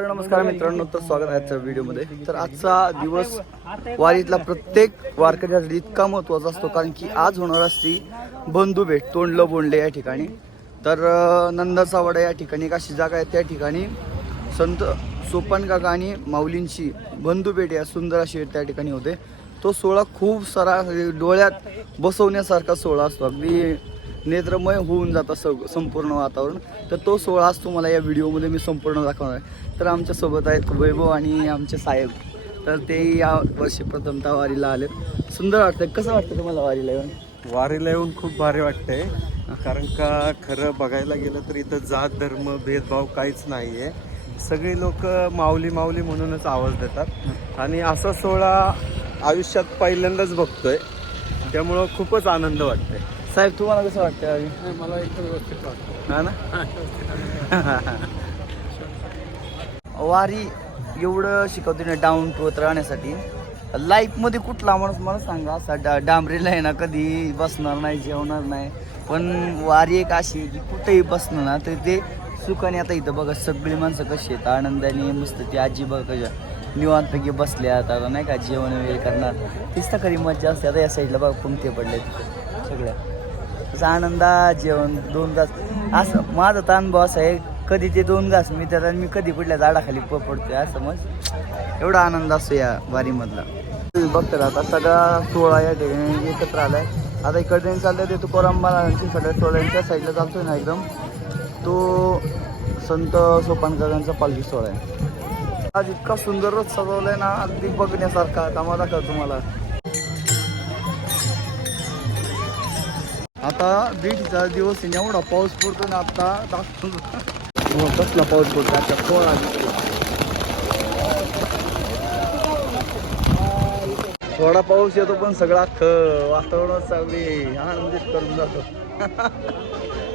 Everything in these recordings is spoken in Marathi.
तर नमस्कार मित्रांनो तर स्वागत आहे आजच्या व्हिडिओमध्ये. तर आजचा दिवस वारीतला प्रत्येक वारकऱ्यासाठी इतका महत्त्वाचा असतो कारण की आज होणार असती बंधू भेट तोंडलं बोंडले या ठिकाणी. तर नंदसावडा वडा या ठिकाणी एक अशी जागा आहे त्या ठिकाणी. संत सोपान काका आणि माऊलींची बंधू भेट या सुंदर अशी त्या ठिकाणी होते. तो सोहळा खूप सारा डोळ्यात बसवण्यासारखा सोहळा असतो. अगदी नेत्रमय होऊन जातं सग संपूर्ण वातावरण. तर तो सोहळा आज तुम्हाला या व्हिडिओमध्ये मी संपूर्ण दाखवणार आहे. तर आमच्यासोबत आहेत वैभव आणि आमचे साहेब. तर ते या वर्षी प्रथमतः वारीला आलेत. सुंदर वाटतं कसं वाटतं तुम्हाला वारीला येऊन? वारीला येऊन खूप भारी वाटतंय. कारण का खरं बघायला गेलं तर इथं जात धर्म भेदभाव काहीच नाही आहे सगळे लोक माऊली माऊली म्हणूनच आवाज देतात. आणि असा सोहळा आयुष्यात पहिल्यांदाच बघतोय. त्यामुळं खूपच आनंद वाटतोय. साहेब तुम्हाला कसं वाटतं मला एकदम व्यवस्थित वाटतं हा ना? वारी एवढं शिकवते ना डाऊन टू राहण्यासाठी. लाईफमध्ये कुठला माणूस मला सांगा असा डा डांबरीला आहे ना कधी बसणार नाही जेवणार नाही. पण वारी एक अशी की कुठेही बसणं ना तर ते सुखाने आता इथं बघा सगळी माणसं कशी आहेत. आनंदाने मस्त ती आजी बघ कशा निवांतपैकी बसल्यात आता नाही का जेवण वगैरे करणार. तीच तर खरी मज्जा असते. आता या साईडला बघा पंक्ती पडल्यात सगळ्या. आनंदा जेवण दोन तास असं माझा तर अनुभव असा आहे कधी ते दोन घास मी त्याला मी कधी कुठल्या झाडाखाली प पडतोय असं मग. एवढा आनंद असतो या वारीमधला. तुम्ही बघता आता सगळा सोहळा या ठिकाणी एकत्र आलाय. आता इकडे चाललंय ते तुकोराम महाराजांची सगळ्या सोहळ्यांच्या साईडला चालतोय ना एकदम. तो संत सोपानकरांचा पालखी सोहळा आहे. आज इतका सुंदर सजवलाय ना अगदी बघण्यासारखा दमा दाखव तुम्हाला आता बीडचा दिवस एवढा पाऊस पडतो ना आता दाखवून. हो, कसला पाऊस पडतो आता थोडा थोडा पाऊस येतो पण सगळं अख्खं वातावरण चांगली आनंदित करून जातो.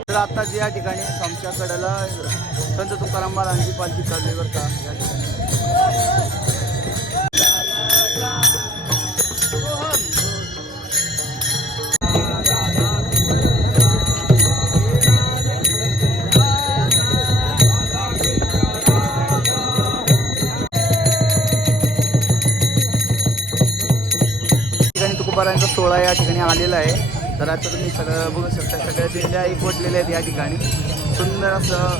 तर आता जे या ठिकाणी आमच्या कडेला संत तुकाराम महाराजांची पालखी चालली बरं का तुकोबारायांचा सोहळा या ठिकाणी आलेला आहे. तर आता तुम्ही सगळं बघू शकता सगळ्या दिंड्या एकवटलेल्या आहेत या ठिकाणी. सुंदर असं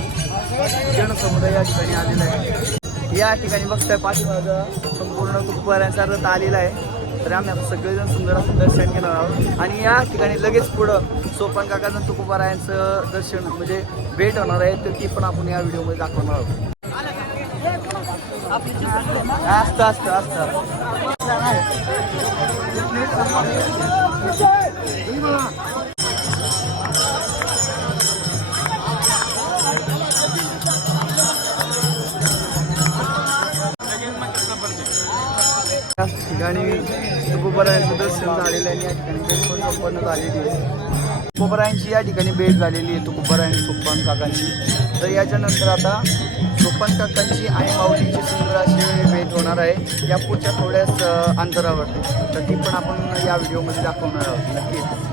जनसमुदाय या ठिकाणी आलेला आहे. या ठिकाणी बघताय पाठीमागं संपूर्ण तुकोबारायांचा रथ आलेला आहे. तर आम्ही आता सगळेजण सुंदर असं दर्शन घेणार आहोत. आणि या ठिकाणी लगेच पुढं सोपान काकाचं तुकोबारायांचं दर्शन म्हणजे भेट होणार आहे तर ती पण आपण या व्हिडिओमध्ये दाखवणार आहोत. असतं असतं असतं. या ठिकाणी तुकोबरायांचं दर्शन झालेलं आहे आणि या ठिकाणी भेट पण संपन्न झालेली आहे. तुकोबरायांची या ठिकाणी भेट झालेली आहे तुकोबराय आणि काकांची. तर याच्यानंतर आता सोपान काकांची आणि माऊलीची सुंदर अशी भेट होणार आहे. या पुढच्या थोड्याच अंतरावरती. अंतरावर तर ती पण आपण या व्हिडिओमध्ये दाखवणार आहोत. नक्कीच.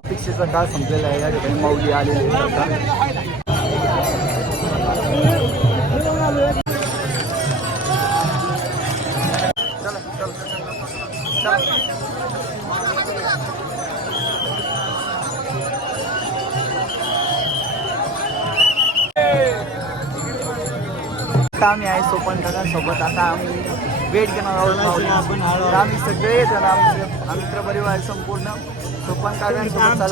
प्रतीक्षेचा काळ संपलेला आहे. या ठिकाणी माऊली आलेली आहे आता. चला, आता आम्ही आहे सोपन दादांसोबत आता आम्ही वेट घेणार आहोत आपण आम्ही सगळे जण आमचे मित्र परिवार संपूर्ण सोपन काकांसोबत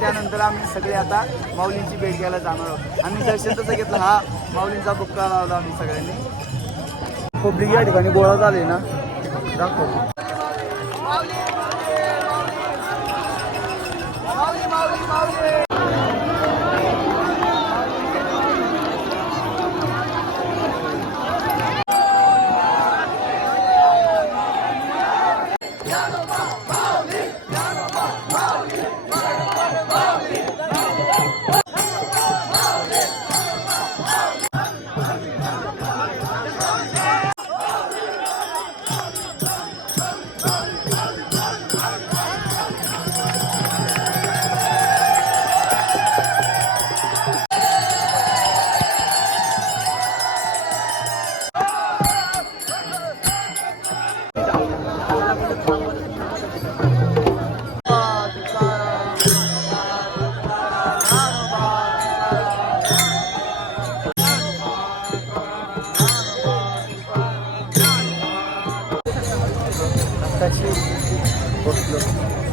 त्यानंतर आम्ही सगळे आता माऊलींची भेट घ्यायला जाणार आहोत. आम्ही दर्शन तसं घेतलं हा माऊलींचा बुक्का लावला आम्ही सगळ्यांनी. पब्लिक या ठिकाणी गोळा झाले ना. दाखव. Bravo, bravo. That's Oh, look.